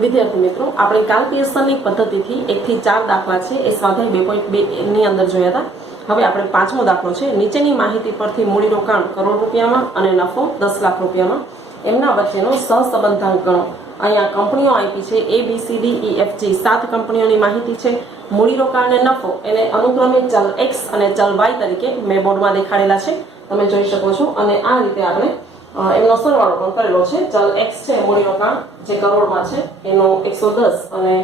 વિદ્યાર્થી મિત્રો, આપણે કાલ પિયર્સનની પદ્ધતિથી 1 થી 4 દાખલા છે એ સ્વાધ્યાય 2.2 ની અંદર જોયા હતા. હવે આપણે પાંચમો દાખલો છે. નીચેની માહિતી પરથી મૂડીરોકાણ કરોડ રૂપિયામાં અને નફો 10 લાખ રૂપિયામાં એમના વચ્ચેનો સહસંબંધાંક ગણો. અહીંયા કંપનીઓ આપી છે ABCDEFG 7 કંપનીઓની માહિતી છે. મૂડીરોકાણ અને નફો એને અનુક્રમે ચલ x અને ચલ y તરીકે મેં બોર્ડમાં દેખાડેલા છે, તમે જોઈ શકો છો. અને આ રીતે આપણે એમનો સરવાળો પણ કરેલો છે. ચલ x છે મૂડીરોકાણ જે કરોડમાં છે એનો 110 અને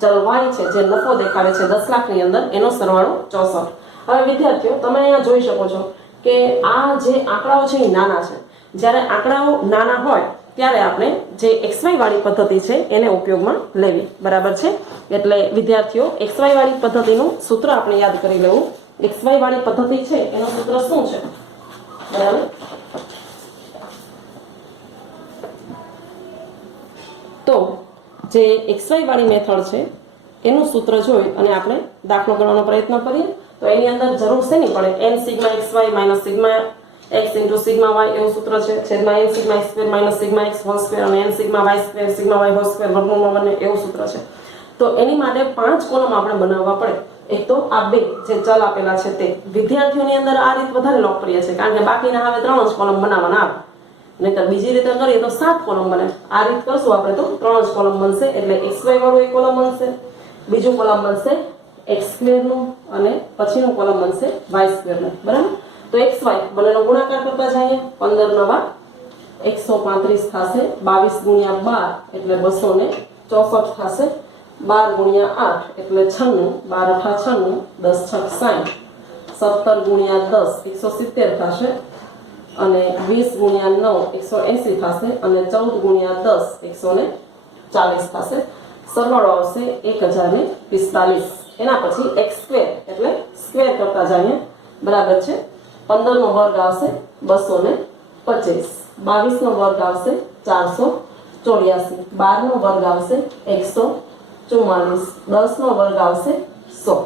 ચલ y છે જે નફો દેખાડે છે 10 લાખની અંદર એનો સરવાળો 64. હવે વિદ્યાર્થીઓ, તમે અહીંયા જોઈ શકો છો કે આ જે આંકડાઓ છે એ નાના છે. જ્યારે આંકડાઓ નાના હોય ત્યારે આપણે જે XY વાળી પદ્ધતિ છે એને ઉપયોગમાં લેવી, બરાબર છે. એટલે વિદ્યાર્થીઓ, XY વાળી પદ્ધતિનું સૂત્ર આપણે યાદ કરી લેવું. XY વાળી પદ્ધતિ છે એનું સૂત્ર શું છે, બરાબર? તો જે XY વાળી મેથડ છે એનું સૂત્ર જોઈ અને આપણે દાખલો ગણવાનો પ્રયત્ન કરીએ તો એની અંદર જરૂર શેની પડે? n sigma xy minus sigma x into sigma y એવું સૂત્ર છે. છેદમાં n sigma x square minus sigma x whole square અને n sigma y square sigma y whole square વર્ગમૂળમાં બને એવું સૂત્ર છે. તો એની માટે 5 કોલમ આપણે બનાવવા પડે. એક તો આ બે જે ચલ આપેલા છે તે વિદ્યાર્થીઓની અંદર આ રીત વધારે લોકપ્રિય છે, કારણ કે બાકીના હવે 3 જ કોલમ બનાવવાના આવે. નહીતર બીજી રીતે કરીએ તો 7 કોલમ બને. આ રીત કરશું આપણે તો 3 જ કોલમ બનશે. એટલે xy વાળું એક કોલમ બનશે, બીજું કોલમ બનશે x સ્ક્વેરનું અને પછીનું કોલમ બનશે y સ્ક્વેરનું, બરાબર? તો xy બંનેનો ગુણાકાર કરતા જઈએ. 15 નવા 135 થશે. 22 ગુણ્યા 12 એટલે 264 થશે. 12 ગુણ્યા 8 એટલે 96. 12 અઠા 96, 10 છક 60. 17 ગુણ્યા 10 170 થશે. અને 20 ગુણ્યા 9 180 થશે. અને 14 ગુણ્યા 10 140 થશે. સરવાળો આવશે 1045. એના પછી x સ્ક્વેર એટલે સ્ક્વેર કરતા જઈએ, બરાબર છે. 15 નો વર્ગ આવશે 225. 22 નો વર્ગ આવશે 484. 12 નો વર્ગ આવશે 144. 10 નો વર્ગ આવશે 100.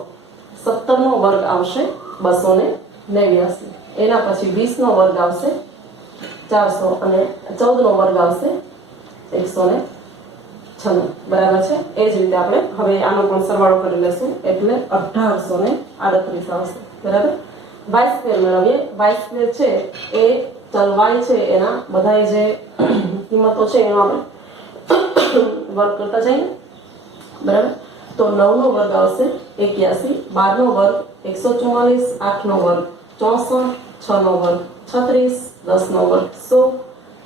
17 નો વર્ગ આવશે 289. એના પછી 20 નો વર્ગ આવશે 400 અને 14 નો વર્ગ આવશે 196, બરાબર છે. એ જ રીતે આપણે હવે આનો પણ સરવાળો કરી લેશું એટલે 1838 આવશે, બરાબર. y સ્ક્વેર મેળવીએ. y સ્ક્વેર છે એ ચલ y છે એના બધા જે કિંમતો છે એનો આપણે વર્ગ કરતા જઈએ, બરાબર. તો 9 નો વર્ગ આવશે 81. 12 નો વર્ગ 144. 8 નો વર્ગ 64. 6 નો વર્ગ 36. 10 નો વર્ગ 100.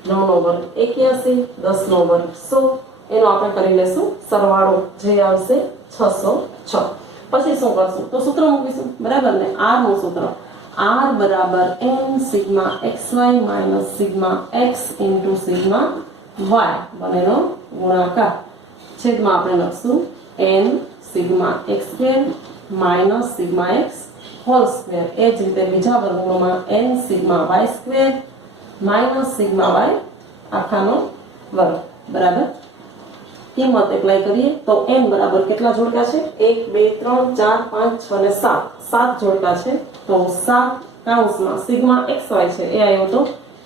9 નો વર્ગ 81. 10 નો વર્ગ 100. એનો આપણે કરી લેશું સરવાળો જે આવશે 606. પછી શું કરશું? તો સૂત્ર મૂકીશું, બરાબર ને. r નું સૂત્ર r બરાબર n sigma xy minus sigma x into sigma y બંનેનો ગુણાકાર. છેદમાં આપણે લખશું n sigma x square minus sigma x whole square. એ જ રીતે બીજા વર્ગમૂળમાં n sigma y square minus sigma y આખાનો વર્ગ, બરાબર. કિંમત એપ્લાય કરીએ તો n બરાબર કેટલા જોડકા છે? 1 2 3 4 5 6 અને 7. 7 જોડકા છે. તો 7 કૌંસમાં સિગ્મા xy છે એ આવ્યો તો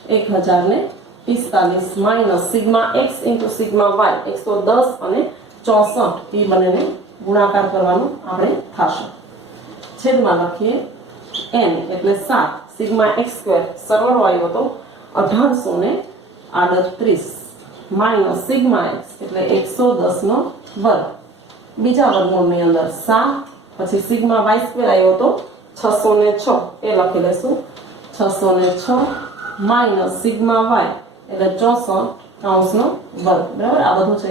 1045 minus sigma x into sigma y 110 અને 64. એ બંનેને ગુણાકાર કરવાનું આપણે થશે. છેદમાં લખીએ n એટલે 7 સિગ્મા x સ્ક્વેર સરવાળો આવ્યો તો 1838 માઇનસ સિગ્મા x એટલે 110 નો વર્ગ. બીજા વર્ગમૂળની અંદર 7 પછી સિગ્મા y સ્ક્વેર આવ્યો તો 606. એ લખી લેશું 606 માઇનસ સિગ્મા y એટલે 64 કૌંસનો વર્ગ, બરાબર. આ બધું છે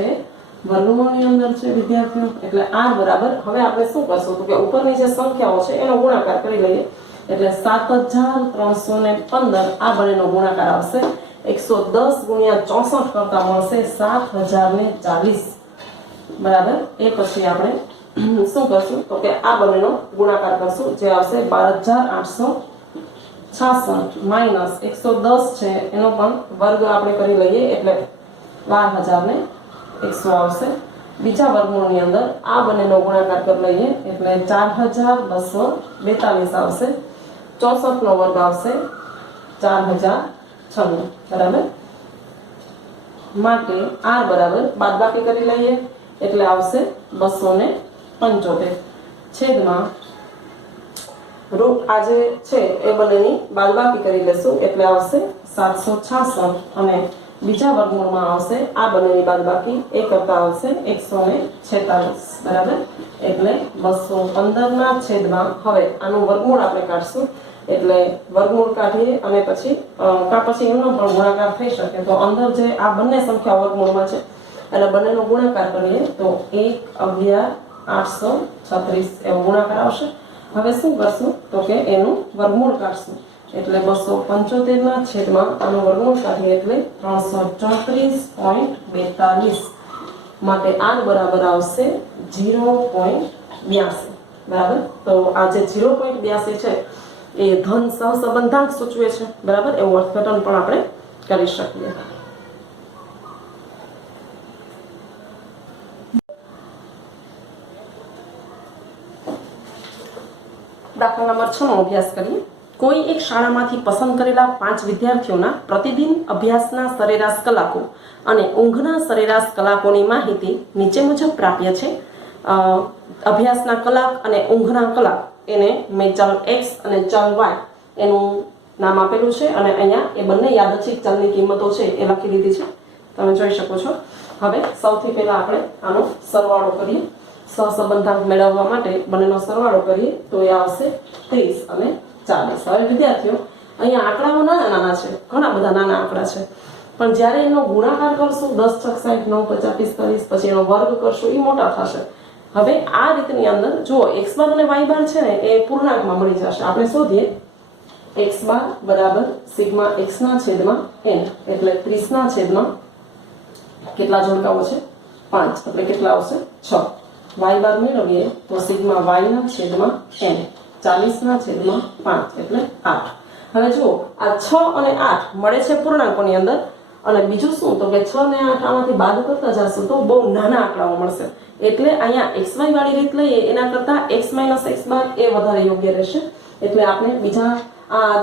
વર્ગમૂળની અંદર છે વિદ્યાર્થીઓ. એટલે r બરાબર હવે આપણે શું કરશું તો કે ઉપરની જે સંખ્યાઓ છે એનો ગુણાકાર કરી લઈએ. એટલે 7315 આ બંનેનો ગુણાકાર આવશે 110 ગુણ્યા 64 કરતા મળશે 7040, બરાબર. એ પછી આપણે શું કરશું તો કે આ બંનેનો ગુણાકાર કરશું જે આવશે 12866 માઇનસ 110 છે એનો પણ વર્ગ આપણે કરી લઈએ એટલે 12100 આવશે. બીજા વર્ગમૂળની અંદર આ બંનેનો ગુણાકાર કરી લઈએ એટલે 4242 આવશે. 64 નો વર્ગ આવશે 4096, બરાબર. માટે r બરાબર બાદબાકી કરી લઈએ એટલે આવશે 275 છેદમાં રૂટ આ જે છે એ બંનેની બાદબાકી કરી લેશું એટલે આવશે 766 અને બીજા વર્ગમૂળમાં આવશે આ બંનેની બાદબાકી એ કરતા આવશે 146 બરાબર એટલે 215 ના છેદમાં હવે આનું વર્ગમૂળ આપણે કાઢશું એટલે વર્ગમૂળ કાઢીએ અને પછી એમનો પણ ગુણાકાર થઈ શકે તો અંદર જે આ બંને સંખ્યા વર્ગમૂળમાં છે એટલે બંનેનો ગુણાકાર કરીએ તો 1,11,836 એવો ગુણાકાર આવશે હવે શું કરશું તો કે એનું વર્ગમૂળ કાઢશું એટલે 275 ના છેદમાં આનું વર્ગમૂળ કાઢીએ એટલે 334.42 માટે r બરાબર આવશે 0.82 બરાબર તો આ જે 0.82 છે એ ધન સહસંબંધાંક સૂચવે છે બરાબર એવું અર્થઘટન પણ આપણે કરી શકીએ દાખલા નંબર 6 નો અભ્યાસ કરીએ કોઈ એક શાળામાંથી પસંદ કરેલા 5 વિદ્યાર્થીઓના પ્રતિદિન અભ્યાસના સરેરાશ કલાકો અને ઊંઘના સરેરાશ કલાકોની માહિતી નીચે મુજબ પ્રાપ્ય છે અભ્યાસના કલાક અને ઊંઘના કલાક એને મેં ચલ x અને ચલ y એનું નામ આપેલું છે અને અહીંયા એ બંને યાદચ્છિક ચલની કિંમતો છે એ લખી દીધી છે તમે જોઈ શકો છો હવે સૌથી પહેલા આપણે આનો સરવાળો કરીએ સહસંબંધાંક મેળવવા માટે બંનેનો સરવાળો કરીએ તો એ આવશે 30 અને 40 હવે વિદ્યાર્થીઓ અહીંયા આંકડાઓ નાના નાના છે ઘણા બધા નાના આંકડા છે પણ જ્યારે એનો ગુણાકાર કરશું 10 6 60 9 50 45 પછી એનો વર્ગ કરશું એ મોટા થશે હવે આ રીતની અંદર જો x બાર અને y બાર છે ને એ પૂર્ણાંકમાં મળી જશે આપણે શોધીએ x બાર બરાબર સિગ્મા x ના છેદમાં n એટલે 30 ના છેદમાં કેટલા જોડકાઓ છે 5 એટલે કેટલા આવશે 6 y બાર મેળવીએ તો સિગ્મા y ના છેદમાં n 40 ના છેદમાં 5 એટલે 8 હવે જો આ 6 અને 8 મળે છે પૂર્ણાંકોની અંદર અને બીજું શું તો કે 6 ને 8 આમાંથી બાદ કરતા જશું તો બહુ નાના આંકડાઓ મળશે એટલે અહીંયા xy વાળી રીત લઈએ એના કરતા x - x બાર એ વધારે યોગ્ય રહેશે એટલે આપણે બીજા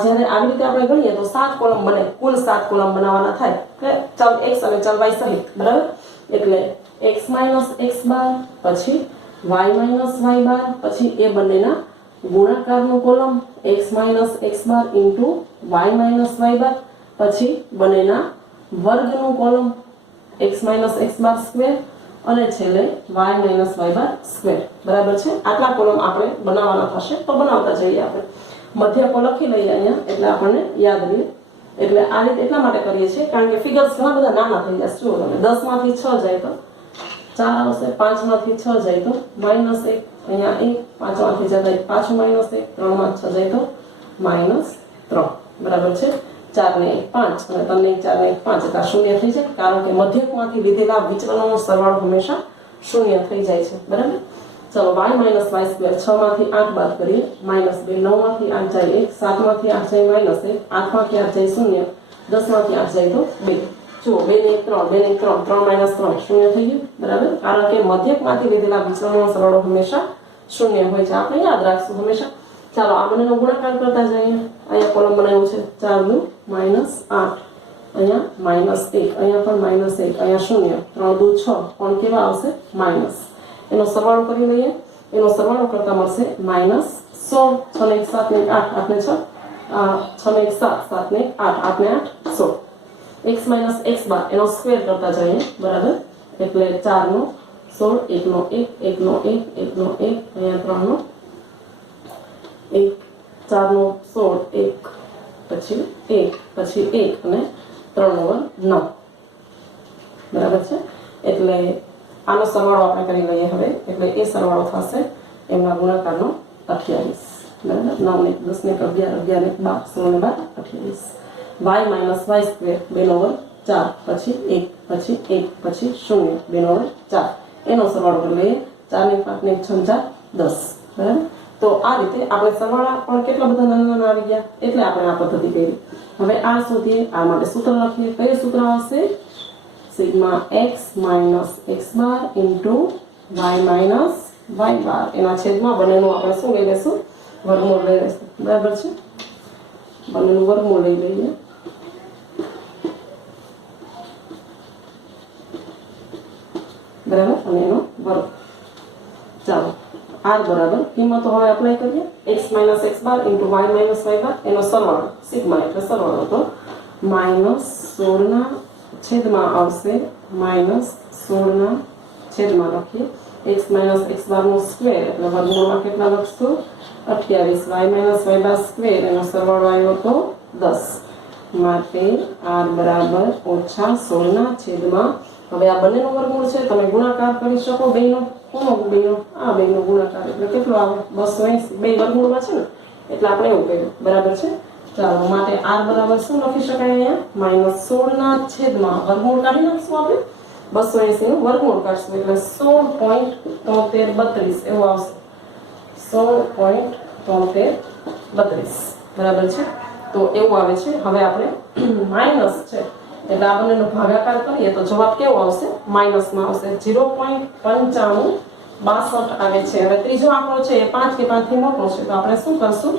જ્યારે આવી રીતે આપણે ગણીએ તો 7 કોલમ બને કુલ 7 કોલમ બનાવવાના થાય કે ચલ x અને ચલ y સહિત બરાબર એટલે x - x બાર પછી y - y બાર પછી એ બંનેના ગુણાકારનું કોલમ x - x બાર * y - y બાર પછી બંનેના વર્ગનું કોલમ x - x બાર સ્ક્વેર અને છેલ્લે y - y બાર સ્ક્વેર બરાબર છે આટલા કોલમ આપણે બનાવવાના થશે તો બનાવતા જઈએ આપણે મધ્યકો લખી લઈએ અહીંયા એટલે આપણને યાદ રહે એટલે આ રીતે એટલા માટે કરીએ છીએ કારણ કે ફિગર્સ ઘણા બધા નાના થઈ જશે જુઓ તમે 10 માંથી 6 જાય તો 4 આવશે 5 માંથી 6 જાય તો -1 અહીંયા 1 5 માંથી જાય પાછું -1 3 માંથી 6 જાય તો -3 બરાબર છે 4 ને 1 5 અને 3 ને 1 4 ને 1 5 એટલે શૂન્ય થઈ જાય કારણ કે મધ્યકમાંથી લીધેલા વિચલનોનો સરવાળો હંમેશા શૂન્ય થઈ જાય છે બરાબર ચલો y - y સ્ક્વેર 6 માંથી 8 બાદ કરીએ -2 9 માંથી 8 જાય 1 7 માંથી 8 જાય -1 8 માંથી 8 જાય 0 10 માંથી 8 જાય તો 2 જુઓ 2 ને 1 3 2 ને 1 3 3 - 3 શૂન્ય થઈ ગયું બરાબર કારણ કે મધ્યકમાંથી લીધેલા વિચલનોનો સરવાળો હંમેશા શૂન્ય હોય છે આપણે યાદ રાખશું હંમેશા ચાલો આ બંનેનો ગુણાકાર કરતા જઈએ અહીંયા કોલમ બનાવ્યું છે 4 દુ -8 અહીંયા -1 અહીંયા પણ -1 અહીંયા 0 3 દુ 6 પણ કેવા આવશે માઈનસ એનો સરવાળો કરી લઈએ એનો સરવાળો કરતા મળશે -16 6 ને 1 7 ને 8 8 ને 6 6 ને 1 7 7 ને 8 8 ને 8 16 x - x બાર એનો સ્ક્વેર કરતા જઈએ બરાબર એટલે 4 નો 16 1 નો 1 1 નો 1 1 નો 1 અહીંયા 3 નો 1 4 નો 16 1 પછી 1 પછી 1 અને 3 નો 9 બરાબર છે એટલે આનો સરવાળો આપણે કરી લઈએ હવે એટલે એ સરવાળો થશે એમના ગુણાકારનો 28 બરાબર 9 ને 10 ને 11 11 ને 12 16 ને 12 28 y - y સ્ક્વેર 2 નો વર્ગ 4 પછી 1 પછી 1 પછી 0 2 નો વર્ગ 4 એનો સરવાળો કરી લઈએ 4 ને 5 ને 6 4 10 બરાબર તો આ રીતે આપણે સરવાળા પણ કેટલા બધા નાના નાના આવી ગયા એટલે આપણે આ પદ્ધતિ કરી હવે આ શોધીએ આ માટે સૂત્ર લખીએ કયું સૂત્ર આવશે સિગ્મા x - x બાર * y - y બાર એના છેદમાં બંનેનું આપણે શું લઈ લેશું વર્ગમૂળ લઈ લેશું બરાબર છે બંનેનું વર્ગમૂળ લઈ લઈએ બરાબર, અને એનો વર્ગ. ચાલો r બરાબર કિંમતો હવે અપ્લાય કરીએ. x - x બાર * y - y બાર એનો સરવાળો સિગ્મા એટલે સરવાળો તો -16 ના છેદમાં આવશે -16 ના છેદમાં લખીએ x - x બાર નો સ્ક્વેર એટલે વર્ગમૂળમાં કેટલા લખશું 28 y - y બાર સ્ક્વેર એનો સરવાળો આવ્યો તો 10 માટે r બરાબર -16 ના છેદમાં. હવે આ બંનેનો વર્ગમૂળ છે તમે ગુણાકાર કરી શકો બેનો. કોનો બેનો? આ બેનો ગુણાકાર એટલે કેટલો આવે 280. બે વર્ગમૂળમાં છે ને એટલે આપણે એવું કહ્યું બરાબર છે. ચાલો માટે r બરાબર શું લખી શકાય અહીંયા -16 ના છેદમાં વર્ગમૂળ કાઢી નાખશું આપણે 280 નું વર્ગમૂળ કાઢશું એટલે 16.7332 એવું આવશે 16.7332 બરાબર છે. તો એવું આવે છે. હવે આપણે માઇનસ છે એટલે આ બંનેનો ભાગાકાર કરીએ તો જવાબ કેવો આવશે માઇનસમાં આવશે 0.9562 આવે છે. હવે ત્રીજો આંકડો છે એ 5 કે 5 થી મોટો છે તો આપણે શું કરશું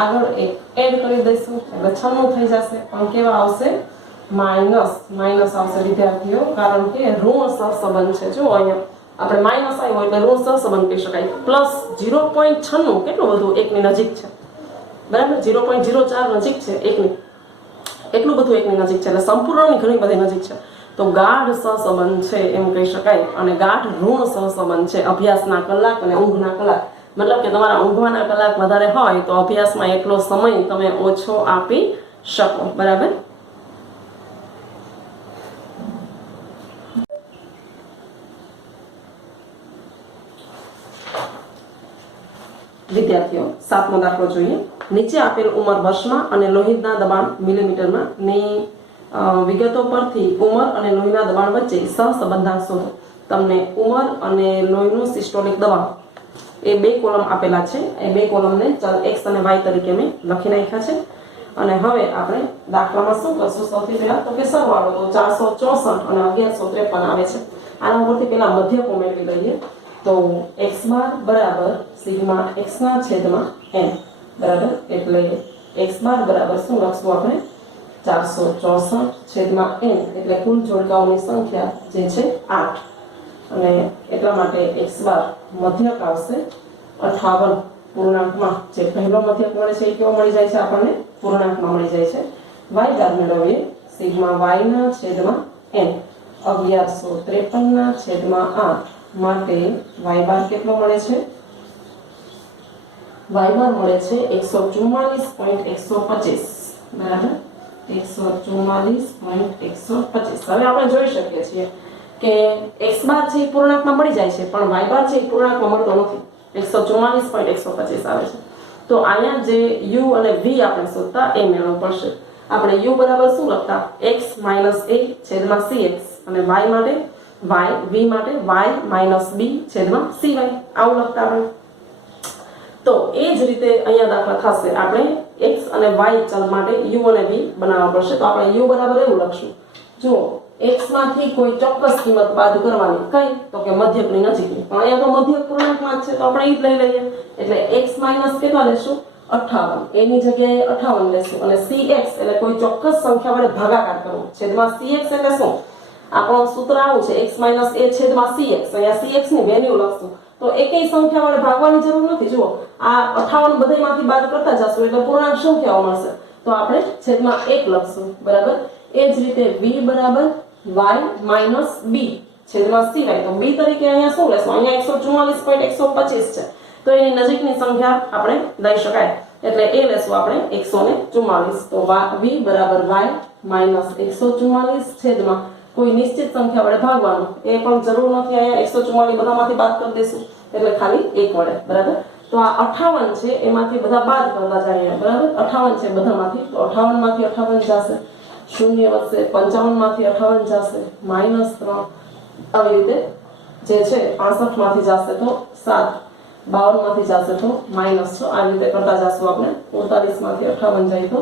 આગળ એક એડ કરી દઈશું એટલે 96 થઈ જશે. પણ કેવા આવશે માઇનસ આવશે વિદ્યાર્થીઓ કારણ કે ઋણ સહસંબંધ છે. જો અહીંયા આપણે માઇનસ આવ્યો એટલે ઋણ સહસંબંધ કહી શકાય. પ્લસ 0.96 કેટલું બધું એકની નજીક છે બરાબર 0.04 નજીક છે એકની એટલું બધું એકની નજીક છે એટલે સંપૂર્ણની ઘણી બધી નજીક છે. તો ગાઢ સહસંબંધ છે એમ કહી શકાય. અને ગાઢ ઋણ સહસંબંધ છે અભ્યાસના કલાક અને ઊંઘના કલાક. મતલબ કે તમારા ઊંઘવાના કલાક વધારે હોય તો અભ્યાસમાં એટલો સમય તમે ઓછો આપી શકો બરાબર. વિદ્યાર્થીઓ 7મો દાખલો જોઈએ. નીચે આપેલ ઉંમર વર્ષમાં અને લોહીના દબાણ મિલીમીટરમાં ની વિગતો પરથી ઉંમર અને લોહીના દબાણ વચ્ચે સહસંબંધાંક શોધો. તમને ઉંમર અને લોહીનું સિસ્ટોલિક દબાણ એ બે કોલમ આપેલા છે. એ બે કોલમને ચલ x અને y તરીકે મેં લખી નાખ્યા છે. અને હવે આપણે દાખલામાં શું કરશું સૌથી પહેલા તો કે સરવાળો તો 464 અને 1153 આવે છે. આના ઉપરથી પહેલા મધ્યક મેળવી લઈએ તો x બાર બરાબર સિગ્મા x ના છેદમાં n બરાબર એટલે x બાર બરાબર શું લખશું આપણે 464 છેદમાં n એટલે કુલ જોડકાઓની સંખ્યા જે છે 8 અને એટલા માટે x બાર મધ્યક આવશે 58 પૂર્ણાંકમાં. જે પહેલો મધ્યક મળે છે એ કેવો મળી જાય છે આપણને પૂર્ણાંકમાં મળી જાય છે. y બાર મેળવીએ સિગ્મા y ના છેદમાં n 1153 ના છેદમાં 8 માટે y બાર કેટલો મળે છે y બાર મળે છે 144.125 બરાબર 144.125. હવે આપણે જોઈ શકીએ છીએ કે x બાર છે એ પૂર્ણાંકમાં મળી જાય છે પણ y બાર છે એ પૂર્ણાંકમાં મળતો નથી 144.125 આવે છે. તો અહીંયા જે u અને v આપણે શોધતા એ મેળવવું પડશે. આપણે u બરાબર શું લખતા x - a છેદમાં cx અને y માટે v માટે y - b છેદમાં cy આવું લખતા આપણે. તો એ જ રીતે અહીંયા દાખલા થશે. આપણે x અને y ચલ માટે u અને v બનાવવા પડશે. તો આપણે u બરાબર એવું લખશું જુઓ x માંથી કોઈ ચોક્કસ કિંમત બાદ કરવાની કઈ તો કે મધ્યકની નજીકની. પણ અહીંયા તો મધ્યક પૂર્ણાંકમાં જ છે તો આપણે એ જ લઈ લઈએ એટલે x માઈનસ કેટલા લેશું 58 એની જગ્યાએ 58 લેશું અને cx એટલે કોઈ ચોક્કસ સંખ્યા વડે ભાગાકાર કરવો છેદમાં cx એટલે શું આપણો સૂત્ર આવું છે x - a છેદમાં cx. અહીંયા cx ની વેલ્યુ લખશું તો એકેય સંખ્યા વડે ભાગવાની જરૂર નથી. જુઓ આ 58 બધેમાંથી બાદ કરતા જશું એટલે પૂર્ણાંક સંખ્યાઓ મળશે તો આપણે છેદમાં 1 લખશું બરાબર. એ જ રીતે v બરાબર y - b છેદમાં cy તો b તરીકે અહીંયા શું લેશું અહીંયા 144.125 છે તો એની નજીકની સંખ્યા આપણે લઈ શકાય એટલે એ લેશું આપણે 144. તો v બરાબર y - 144 છેદમાં કોઈ નિશ્ચિત સંખ્યા વડે ભાગવાનું એ પણ જરૂર નથી. અહીંયા 144 બધામાંથી બાદ કરી દેશું એટલે ખાલી 1 વડે બરાબર. તો આ 58 છે એમાંથી બધા બાદ કરતા જાય બરાબર. 58 છે બધામાંથી તો 58 માંથી 58 જશે શૂન્ય વધશે 55 માંથી 58 જશે -3 આવી રીતે જે છે 65 માંથી જશે તો 7 52 માંથી જશે તો -6 આવી રીતે કરતા જશું આપણે. 48 માંથી 58 જાય તો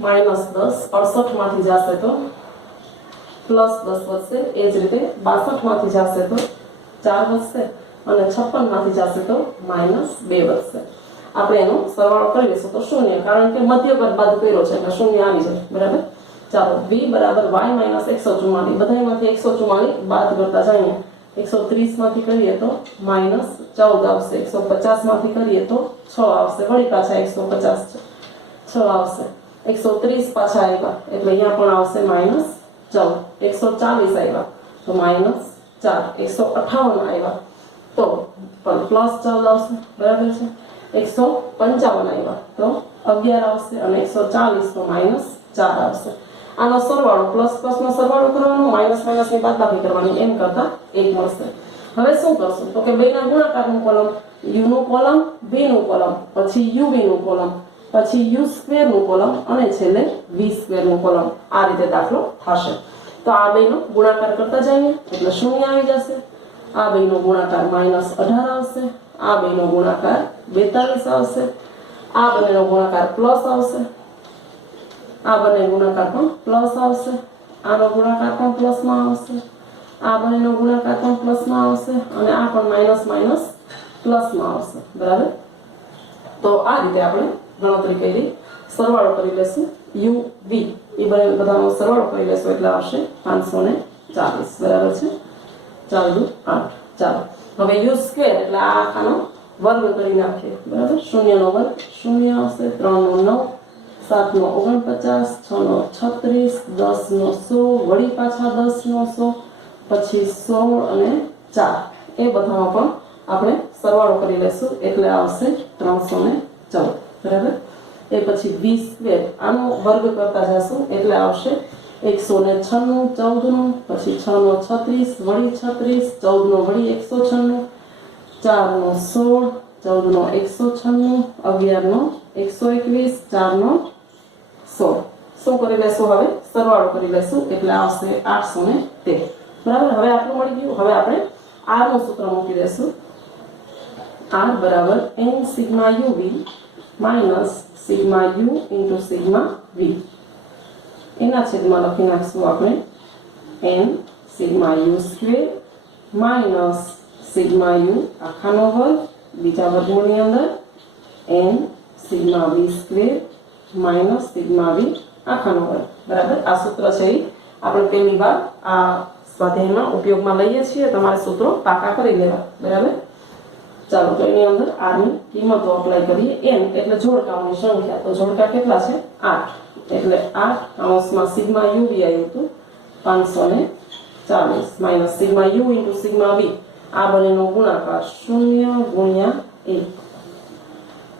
-10 68 માંથી જશે તો +10 વધશે. એ જ રીતે 62 માંથી જશે તો 4 વધશે અને 56 માંથી જશે તો -2 વધશે. આપણે એનો સરવાળો કરી લઈશું તો શૂન્ય કારણ કે મધ્યક બાદ કર્યો છે એટલે શૂન્ય આવી જાય બરાબર. ચાલો v બરાબર y - 144 બધામાંથી 144 બાદ કરતા જઈએ 130 માંથી કરીએ તો -14 આવશે, 150 માંથી કરીએ તો 6 આવશે, વળી પાછા 150 6 આવશે, 130 પાછા આવ્યા એટલે અહીંયા પણ આવશે -14, 140 આવ્યા તો -4, 158 આવ્યા તો પણ +14 આવશે, બરાબર છે, 155 આવ્યા તો 11 આવશે અને 140 તો -4 આવશે. આનો સરવાળો પ્લસ પ્લસનો સરવાળો કરવાનો, માઇનસ માઇનસની બાદબાકી કરવાની, એમ કરતા 1 મળશે. હવે શું કરશું તો કે બેના ગુણાકારનું કોલમ, u નું કોલમ, v નું કોલમ, પછી uv નું કોલમ, પછી u સ્ક્વેર નું કોલમ અને છેલ્લે v સ્ક્વેર નું કોલમ. આ રીતે દાખલો થશે. તો આ બેનો ગુણાકાર કરતા જઈએ એટલે 0 આવી જશે, આ બેનો ગુણાકાર -18 આવશે, આ બેનો ગુણાકાર 42 આવશે, આ બંનેનો ગુણાકાર પ્લસ આવશે, આ બંને ગુણાકાર પણ પ્લસ આવશે, આનો ગુણાકાર પણ પ્લસમાં આવશે, આ બંનેનો ગુણાકાર પણ પ્લસમાં આવશે અને આ પણ માઇનસ માઇનસ પ્લસમાં આવશે, બરાબર. તો આ રીતે આપણે ગણતરી કરી, સરવાળો કરી લેશું u v એ બધાનો સરવાળો કરી લેશું એટલે આવશે 540, બરાબર છે. 4 દુ 8. ચાલો હવે u સ્ક્વેર એટલે આ આખાનો વર્ગ કરી નાખીએ, બરાબર. 0 નો વર્ગ 0 આવશે, 3 નો 9, 7 નો 49, 6 નો 36, 10 નો 100, વળી પાછા 10 નો 100, પછી 16 અને 4 એ બધામાં પણ આપણે સરવાળો કરી લેશું એટલે આવશે 314, બરાબર. એ પછી v સ્ક્વેર આનો વર્ગ કરતા જશું એટલે આવશે 196, 14 નો, પછી 6 નો 36, વળી 36, 14 નો વળી 196, 4 નો 16, 14 નો 196, 11 નો 121, 4 નો 16. શું કરી લેશું હવે? સરવાળો કરી લેશું એટલે આવશે 813, બરાબર. હવે આટલું મળી ગયું. હવે આપણે r નું સૂત્ર મૂકી દેશું. r બરાબર n sigma uv minus sigma u into sigma v. એના છેદમાં લખી નાખશું આપણે n sigma u square minus sigma u આખાનો વર્ગ બીજા વર્ગમૂળની અંદર n sigma v square minus sigma v આખાનો વર્ગ, બરાબર. આ સૂત્ર છે એ આપણે પહેલી વાર આ સ્વાધ્યાયમાં ઉપયોગમાં લઈએ છીએ. તમારે સૂત્રો પાકા કરી લેવા, બરાબર. ચાલો તો એની અંદર r ની કિંમતો અપ્લાય કરીએ. n એટલે જોડકાઓની સંખ્યા, તો જોડકા કેટલા છે? 8, એટલે 8 કૌંસમાં સિગ્મા uv આવ્યું હતું 540 minus sigma u into sigma v, આ બંનેનો ગુણાકાર 0 ગુણ્યા 1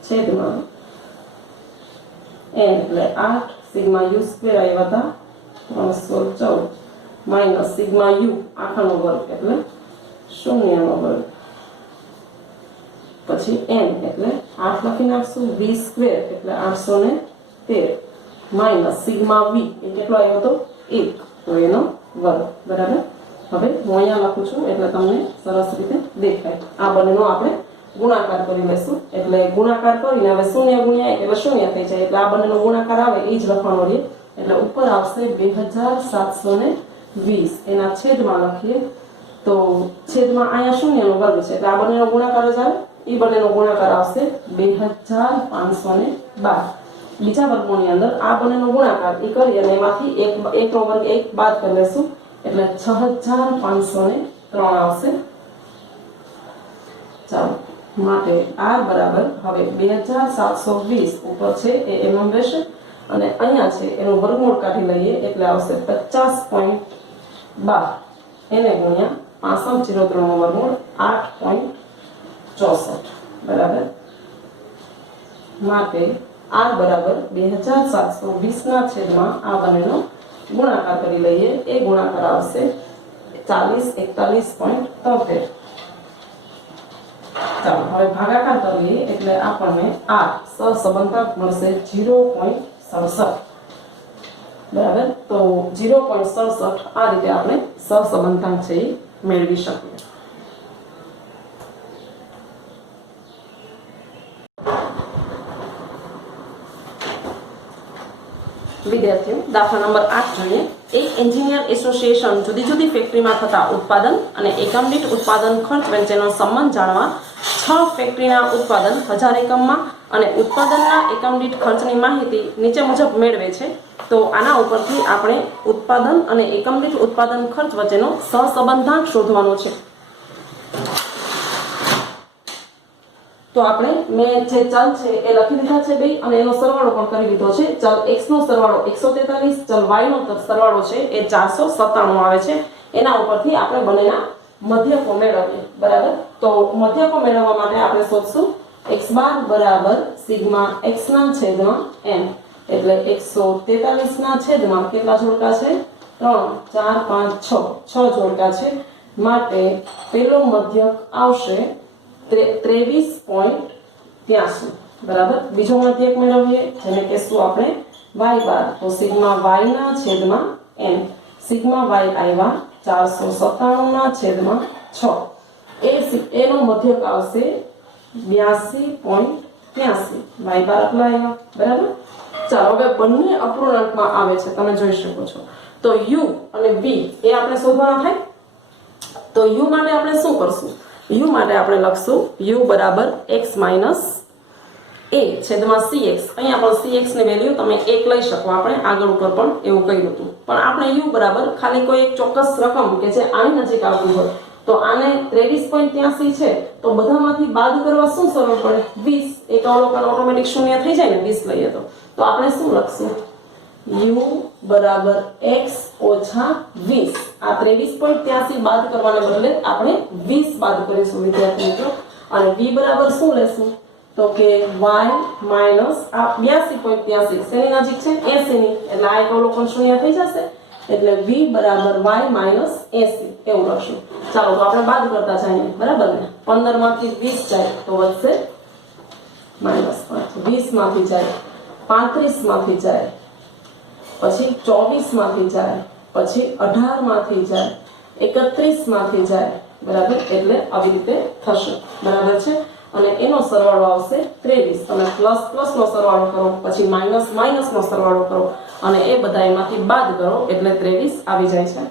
છેદમાં n એટલે 8 સિગ્મા u સ્ક્વેર આવ્યા હતા 314 માઇનસ સિગ્મા u આખાનો વર્ગ એટલે 0 નો વર્ગ, પછી n એટલે 8 લખી નાખશું, v સ્ક્વેર એટલે 813 માઇનસ સિગ્મા v એ કેટલો આવ્યો હતો? 1, તો એનો વર્ગ, બરાબર. હવે હું અહીંયા લખું છું એટલે તમને સરસ રીતે દેખાય. આ બંનેનો આપણે ગુણાકાર કરી લેશું એટલે ગુણાકાર કરીને હવે 0 ગુણ્યા 1 એટલે 0 થઈ જાય એટલે આ બંનેનો ગુણાકાર આવે એ જ લખવાનો રહે એટલે ઉપર આવશે 2720. એના છેદમાં લખીએ તો છેદમાં અહીંયા 0 નો વર્ગ છે એટલે આ બંનેનો ગુણાકાર જ આવે, એ બંનેનો ગુણાકાર આવશે 2512. બીજા વર્ગોની અંદર આ બંનેનો ગુણાકાર એ કરી અને એમાંથી એક નો વર્ગ 1 બાદ કરી લેશું એટલે 6503 આવશે. ચાલો માટે r બરાબર હવે 2720 ઉપર છે એ એમ રહેશે અને અહીંયા છે એનું વર્ગમૂળ કાઢી લઈએ એટલે આવશે 50.12 એને ગુણ્યા 6503 નો વર્ગમૂળ 8.64, બરાબર. માટે r બરાબર 2720 ના છેદમાં આ બંનેનો ગુણાકાર કરી લઈએ, એ ગુણાકાર આવશે 4041.73. ચાલો હવે ભાગાકાર કરીએ એટલે આપણને r સહસંબંધાંક મળશે 0.67, બરાબર. તો 0.67 આ રીતે આપણે સહસંબંધાંક છે એ મેળવી શકીએ. વિદ્યાર્થીઓ દાખલા નંબર 8 જોઈએ. એક એન્જિનિયર એસોસિએશન જુદી જુદી ફેક્ટરીમાં થતા ઉત્પાદન અને એકમ દીઠ ઉત્પાદન ખર્ચ વચ્ચેનો સંબંધ જાણવા 6 ફેક્ટરીના ઉત્પાદન 1000 એકમમાં અને ઉત્પાદનના એકમ દીઠ ખર્ચની માહિતી નીચે મુજબ મેળવે છે. તો આના ઉપરથી આપણે ઉત્પાદન અને એકમ દીઠ ઉત્પાદન ખર્ચ વચ્ચેનો સહસંબંધાંક શોધવાનો છે. તો આપણે મેં જે ચલ છે એ લખી દીધા છે બે અને એનો સરવાળો પણ કરી લીધો છે. ચલ x નો સરવાળો 143, ચલ y નો સરવાળો છે એ 497 આવે છે. એના ઉપરથી આપણે બંનેના મધ્યકો મેળવીએ. બરાબર, તો મધ્યકો મેળવવા માટે આપણે શોધશું x બાર બરાબર સિગ્મા x ના છેદમાં n, એટલે 143 ના છેદમાં કેટલા જોડકા છે? 3, 4, 5, 6 જોડકા છે. માટે પેલો મધ્યક આવશે 23.83. બરાબર, બીજો મધ્યક મેળવીએ જેને કહેશું આપણે y બાર, તો સિગ્મા y ના છેદમાં n. સિગ્મા y આવ્યા 497 ના છેદમાં 6. એનો મધ્યક આવશે 82.83. y બાર આટલા આવ્યા. બરાબર, ચાલો હવે બંને અપૂર્ણાંકમાં આવે છે, તમે જોઈ શકો છો. તો u અને v એ આપણે શોધવાના થાય. તો u માટે આપણે શું કરશું? u માટે આપણે લખશું u બરાબર x માઇનસ a છેદમાં cx. અહીંયા પણ cx ની વેલ્યુ તમે 1 લઈ શકો. આપણે આગળ ઉપર પણ એવું કહ્યું હતું, પણ આપણે u બરાબર ખાલી કોઈ એક ચોક્કસ રકમ કે જે આની નજીક આવતી હોય, તો આને 23.83 છે, તો બધામાંથી બાદ કરવા શું સરળ પડે? 20. એક અવલોકન ઓટોમેટિક શૂન્ય થઈ જાય ને 20 લઈએ તો આપણે શું લખશું? u બરાબર x ઓછા 20. આ 23.83 બાદ કરવાને બદલે આપણે 20 બાદ કરીશું વિદ્યાર્થી મિત્રો. અને v બરાબર શું લેશું? તો કે y માઇનસ આ 82.83 શેની નજીક છે? 80 ની, એટલે આ એક અવલોકન શૂન્ય થઈ જશે. એટલે v બરાબર y માઇનસ 80 એવું લખશું. ચાલો તો આપણે બાદ કરતા જઈએ. બરાબર ને, 15 માંથી 20 જાય તો વધશે માઇનસ 20 માંથી જાય 35 માંથી જાય, પછી 24 માંથી જાય, પછી 18 માંથી જાય, 31 માંથી જાય. બરાબર, એટલે આવી રીતે થશે. બરાબર છે, અને એનો સરવાળો આવશે 23. તમે પ્લસ પ્લસ નો સરવાળો કરો, પછી માઇનસ માઇનસ નો સરવાળો કરો, અને એ બધા એમાંથી બાદ કરો એટલે 23 આવી જાય છે.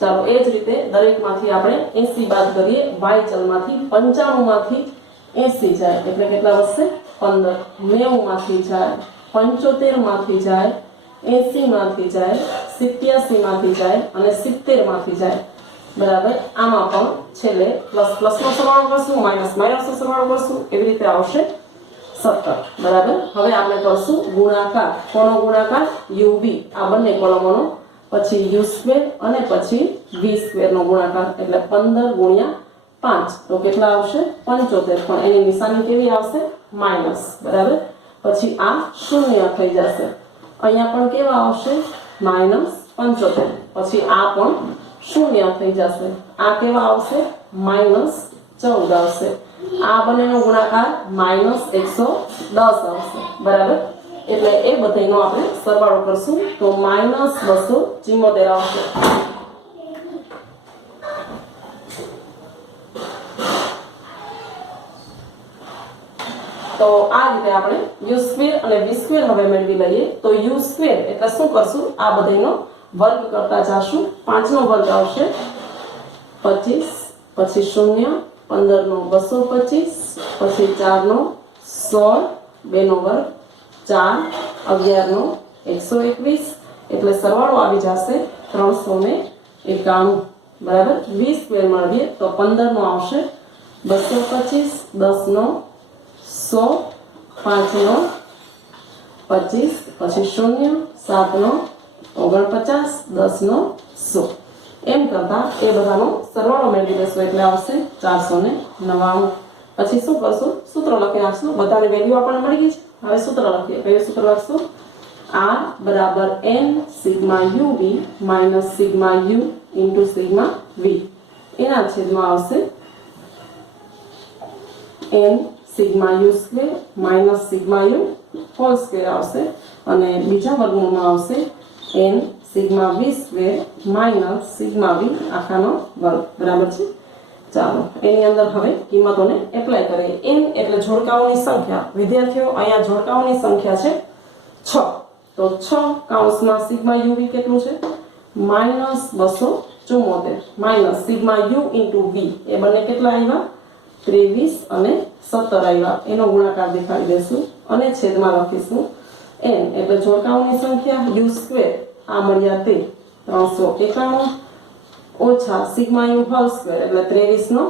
ચાલો એ જ રીતે દરેકમાંથી આપણે 80 બાદ કરીએ. y ચલમાંથી 95 માંથી 80 જાય એટલે કેટલા વધશે? 15. 90 માંથી જાય, 75 માંથી જાય, 80 માંથી જાય, 87 માંથી જાય અને 70 માંથી જાય. બરાબર, આમાં પણ છેલ્લે પ્લસ પ્લસ નો સરવાળો કરશું, માઇનસ માઇનસ નો સરવાળો કરશું, એવી રીતે આવશે 17. બરાબર, હવે આપણે કરશું ગુણાકાર. કોનો ગુણાકાર? uv, આ બંને કોલમોનો, પછી u સ્ક્વેર અને પછી v સ્ક્વેર નો ગુણાકાર, એટલે 15 ગુણ્યા 5 તો કેટલા આવશે? 75. પણ એની નિશાની કેવી આવશે? માઇનસ. બરાબર, પછી આ શૂન્ય થઈ જશે. અહીંયા પણ કેવા આવશે? માઇનસ 75. પછી આ પણ શૂન્ય થઈ જશે. આ કેવા આવશે? માઇનસ 14 આવશે. આ બંનેનો ગુણાકાર માઇનસ 110 આવશે. બરાબર, એટલે એ બધાનો આપણે સરવાળો કરશું તો માઇનસ 274 આવશે. તો આ રીતે આપણે u સ્ક્વેર અને v સ્ક્વેર હવે મેળવી લઈએ. તો u સ્ક્વેર એટલે શું કરશું? આ બધાનો વર્ગ કરતા જાશું. 5 નો વર્ગ આવશે 25, પછી 0, 15 નો 225, પછી 4 નો 16, 2 નો વર્ગ 4, 11 નો 121, એટલે સરવાળો આવી જશે 391. બરાબર, v સ્ક્વેર મળીએ તો 15 નો આવશે 225, 10 નો 100, 5 નો 25, પછી 0, 7 નો 49, 10 નો 100. એમ કરતા એ બધાનો સરવાળો મેળવી લેશું એટલે આવશે 499. પછી શું કરશું? સૂત્ર લખી નાખશું. બધાની વેલ્યુ આપણને મળી ગઈ છે. હવે સૂત્ર લખીએ. કયું સૂત્ર લખશું? r બરાબર n sigma uv minus sigma u into sigma v. એના છેદમાં આવશે n sigma u square minus sigma u whole square આવશે, અને બીજા વર્ગમૂળમાં આવશે n sigma v square minus sigma v આખાનો વર્ગ. બરાબર છે, ચાલો એની અંદર હવે કિંમતોને એપ્લાય કરીએ. n એટલે જોડકાઓની સંખ્યા. વિદ્યાર્થીઓ, અહીંયા જોડકાઓની સંખ્યા છે 6. તો 6 કૌંસમાં સિગ્મા uv કેટલું છે? Minus 274 minus sigma u into v, એ બંને કેટલા આવ્યા? 23 અને 17 આવ્યા. એનો ગુણાકાર દેખાડી દેશું અને છેદમાં લખીશું n એટલે જોડકાઓની સંખ્યા. u સ્ક્વેર આ મળ્યા તે 391 ઓછા સિગ્મા u હોલ સ્ક્વેર એટલે 23 નો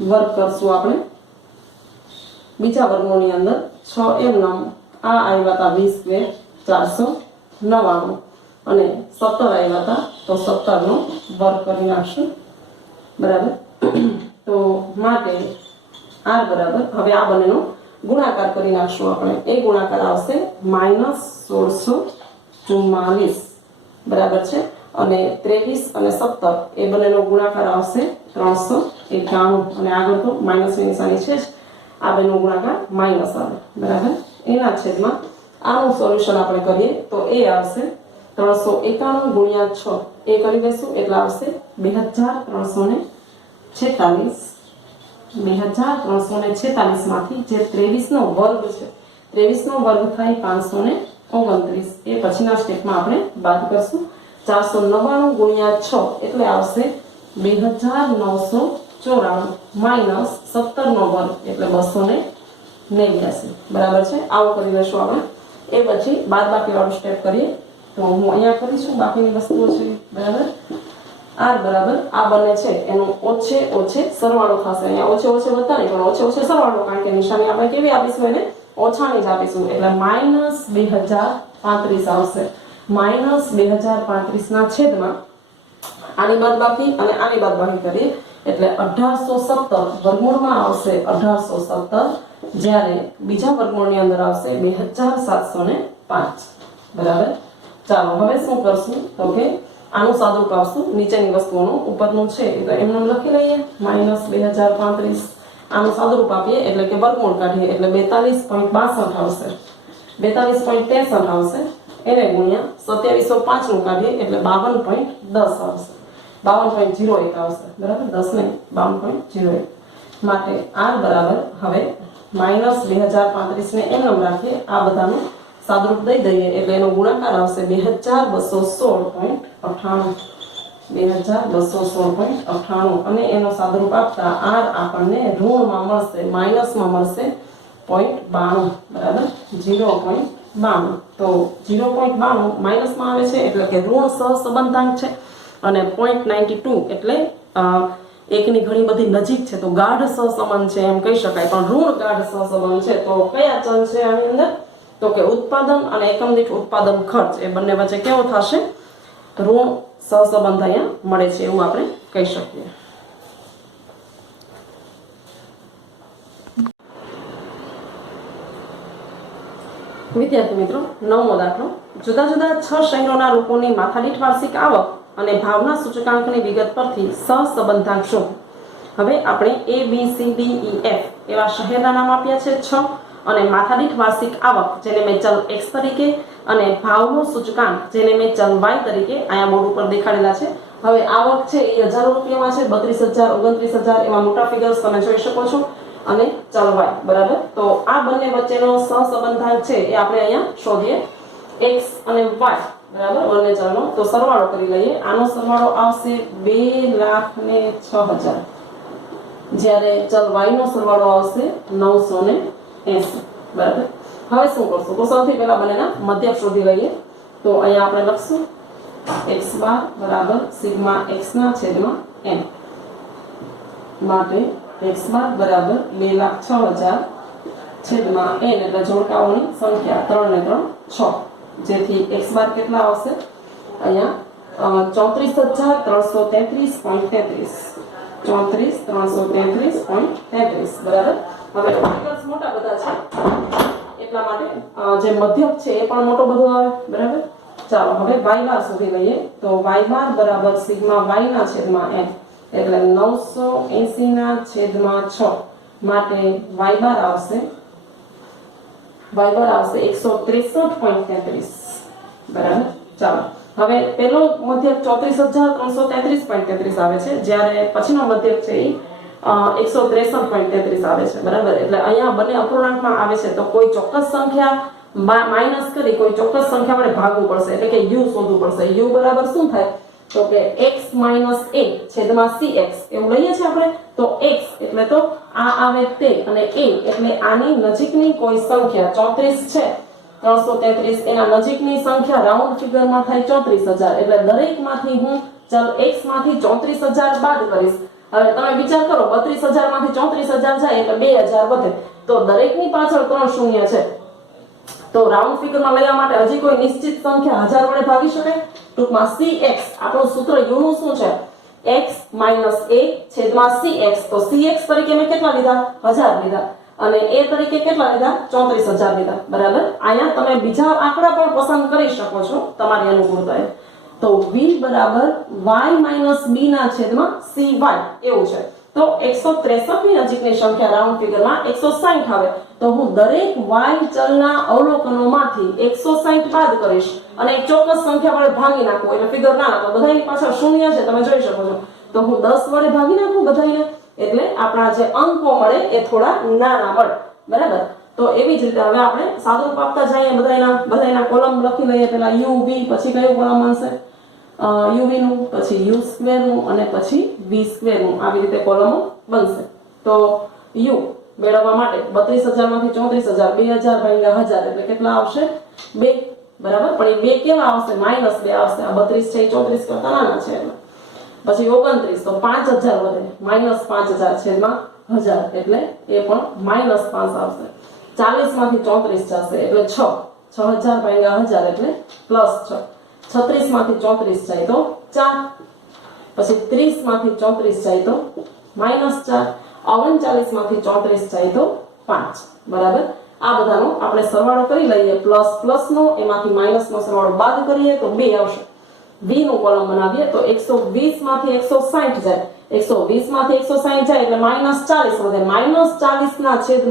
વર્ગ કરશું આપણે બીજા વર્ગમૂળની અંદર 6 એમનામ આ આવ્યા હતા 20 સ્ક્વેર 499 અને 17 આવ્યા હતા તો 17 નો વર્ગ કરી નાખશું બરાબર તો માટે r બરાબર હવે આ બંનેનો ગુણાકાર કરી નાખશું આપણે એ ગુણાકાર આવશે -1644 બરાબર છે અને 23 અને 17 એ બંનેનો ગુણાકાર આવશે 391 અને આગળ તો માઈનસની નિશાની છે જ આ બંનેનો ગુણાકાર માઈનસ આવે બરાબર એના છેદમાં આનું સોલ્યુશન આપણે કરીએ તો એ આવશે 391 ગુણ્યા 6 એ કરી લેશું એટલે આવશે 2346 માંથી જે 23 નો વર્ગ છે 23 નો વર્ગ થાય 529 એ પછીના સ્ટેપમાં આપણે બાદ કરશું 499 ગુણ્યા 6 એટલે આવશે 2994 માઈનસ 17 નો વર્ગ એટલે 289 બરાબર છે આવું કરી લેશું આપણે એ પછી બાદબાકી વાળું સ્ટેપ કરીએ તો હું અહીંયા કરીશું બાકીની વસ્તુઓ છે બરાબર r બરાબર આ બંને છે એનો ઓછે ઓછે સરવાળો થશે અહીંયા ઓછે ઓછે વધતા નહીં પણ ઓછે ઓછે સરવાળો કારણ કે નિશાની આપણે કેવી આપીશું એને ઓછાની જ આપીશું એટલે -2035 આવશે -2035 ના છેદમાં આની બાદબાકી અને આની બાદબાકી કરીએ એટલે 1817 વર્ગમૂળમાં આવશે 1817 જ્યારે બીજા વર્ગમૂળની અંદર આવશે 2705 બરાબર ચાલો હવે શું કરશું તો કે આનું સાદુરૂપ આપશું નીચેની વસ્તુઓનું ઉપરનું છે એટલે એમને લખી લઈએ -2035 આનું સાદુરૂપ આપીએ એટલે કે વર્ગમૂળ કાઢીએ એટલે 42.62 આવશે 42.63 આવશે એને ગુણ્યા 2705 નું કાઢીએ એટલે 52.10 આવશે 52.01 આવશે બરાબર 10 નહીં 52.01 માટે r બરાબર હવે -2035 ને એમ રાખીએ આ બધાનું સાદુરૂપ દઈ દઈએ એટલે એનો ગુણાકાર આવશે 2216.98 અને એનો સાદુરૂપ આપતા r આપણને ઋણમાં મળશે માઈનસમાં મળશે 0.92 બરાબર 0.92 તો 0.92 માઈનસમાં આવે છે એટલે કે ઋણ સહસંબંધાંક છે અને 0.92 એટલે એકની ઘણી બધી નજીક છે તો ગાઢ સહસંબંધ છે એમ કહી શકાય પણ ઋણ ગાઢ સહસંબંધ છે તો કયા ચલ છે આની અંદર તો કે ઉત્પાદન અને એકમ દીઠ ઉત્પાદન ખર્ચ એ બંને વચ્ચે કેવો થશે ઋણ સહસંબંધ અહીંયા મળે છે એવું આપણે કહી શકીએ વિદ્યાર્થી મિત્રો નવમો દાખલો જુદા જુદા 6 શહેરોના લોકોની માથાદીઠ વાર્ષિક આવક અને ભાવના સૂચકાંકની વિગત પરથી સહસંબંધાંક શોધો હવે આપણે A B C D E F એવા શહેરના નામ આપ્યા છે 6 અને માથાદીઠ વાર્ષિક આવક જેને મેં ચલ x તરીકે અને ભાવનો સૂચકાંક જેને મેં ચલ y તરીકે અહીંયા બોર્ડ ઉપર દેખાડેલા છે હવે આવક છે એ હજારો રૂપિયામાં છે 32000 29000 એવા મોટા ફિગર્સ તમે જોઈ શકો છો અને ચલ y બરાબર તો આ બંને વચ્ચેનો સહસંબંધાંક છે એ આપણે અહીંયા શોધીએ x અને y બરાબર બંને ચલનો તો સરવાળો કરી લઈએ આનો સરવાળો આવશે 2,06,000 જ્યારે ચલ y નો સરવાળો આવશે 980 બરાબર હવે શું કરશું તો સૌથી પહેલા બંનેના મધ્યક શોધી લઈએ તો અહીંયા આપણે લખશું x બાર બરાબર સિગ્મા x ના છેદમાં n માટે x બાર બરાબર 2,06,000 છેદમાં n એટલે જોડકાઓની સંખ્યા 3 ને 3 6 જેથી x બાર કેટલા આવશે અહીંયા 34,333.33 34,333.33 બરાબર હવે ફિગર્સ મોટા બધા છે એટલા માટે જે મધ્યક છે એ પણ મોટો બધો આવે બરાબર ચાલો હવે y બાર શોધી લઈએ તો y બાર બરાબર સિગ્મા y ના છેદમાં n એટલે 980 ના છેદમાં 6 માટે y બાર આવશે 163.33 બરાબર ચાલો હવે પેલો મધ્યક 34,333.33 આવે છે જ્યારે પછીનો મધ્યક છે એ 163.33 આવે છે બરાબર એટલે અહીંયા બંને અપૂર્ણાંકમાં આવે છે તો કોઈ ચોક્કસ સંખ્યા માઈનસ કરી કોઈ ચોક્કસ સંખ્યા વડે ભાગવું પડશે એટલે કે u શોધવું પડશે u બરાબર શું થાય તો કે x - a છેદમાં cx એવું લઈએ છીએ આપણે તો x એટલે તો આ આવે તે અને a એટલે આની નજીકની કોઈ સંખ્યા 34 છે 333 એના નજીકની સંખ્યા રાઉન્ડ ફિગરમાં થાય 34,000 એટલે દરેકમાંથી હું ચલ x માંથી 34,000 બાદ કરીશ હવે તમે વિચાર કરો 32,000 માંથી 34,000 જાય એટલે 2,000 વધે તો દરેકની પાછળ 3 શૂન્ય છે. તો રાઉન્ડ ફિગરમાં લેવા માટે હજી કોઈ નિશ્ચિત સંખ્યા 1000 વડે ભાગી શકાય. ટૂંકમાં cx આપણું સૂત્ર u નું શું છે? x - a છેદમાં cx. તો cx તરીકે મેં કેટલા લીધા? 1000 લીધા અને a તરીકે કેટલા લીધા? 34000 લીધા. બરાબર. અહીંયા તમે બીજા આંકડા પણ પસંદ કરી શકો છો તમારી અનુકૂળતાએ. તો v બરાબર y - b ના છેદમાં cy એવું છે. તો 163 ની નજીકની સંખ્યા રાઉન્ડ ફિગરમાં 160 આવે. તો હું દરેક y ચલના અવલોકનોમાંથી 160 બાદ કરીશ અને એક ચોક્કસ સંખ્યા વડે ભાગી નાખું એટલે ફિગર ના આવે. બધાની પાછળ શૂન્ય છે તમે જોઈ શકો છો. તો હું 10 વડે ભાગી નાખું બધાને એટલે આપણા જે અંકો મળે એ થોડા નાના મળે. બરાબર. તો એવી જ રીતે હવે આપણે સાદુરૂપ આપતા જઈએ બધાના કોલમ લખી લઈએ. પહેલા u v પછી કયું કોલમ બનશે? uv નું, પછી u સ્ક્વેર નું અને પછી v સ્ક્વેર નું. આવી રીતે કોલમો બનશે. તો u મેળવવા માટે 32000 માંથી 34000 2000 ભાગ્યા 1000 એટલે કેટલા આવશે? 2. બરાબર. પણ એ 2 કેવા આવશે? -2 આવશે. આ 32 છે 34 કરતા નાના છે એટલે. પછી 29 તો 5000 વધે -5000 છેદમાં 1000 એટલે એ પણ -5 આવશે. 40 માંથી 34 જશે એટલે 6. 6000 ભાગ્યા 1000 એટલે +6. 36 માંથી 34 જાય તો 4. પછી 30 માંથી 34 જાય તો -4. 39 માંથી 34 જાય તો 5. બરાબર. આ બધાનો આપણે સરવાળો કરી લઈએ. પ્લસ નો એમાંથી માઈનસ નો સરવાળો બાદ કરીએ તો 2 આવશે. v નું કોલમ બનાવીએ તો 120 માંથી 160 જાય. 120 માંથી 160 જાય એટલે -40 વધે. -40 ના છેદ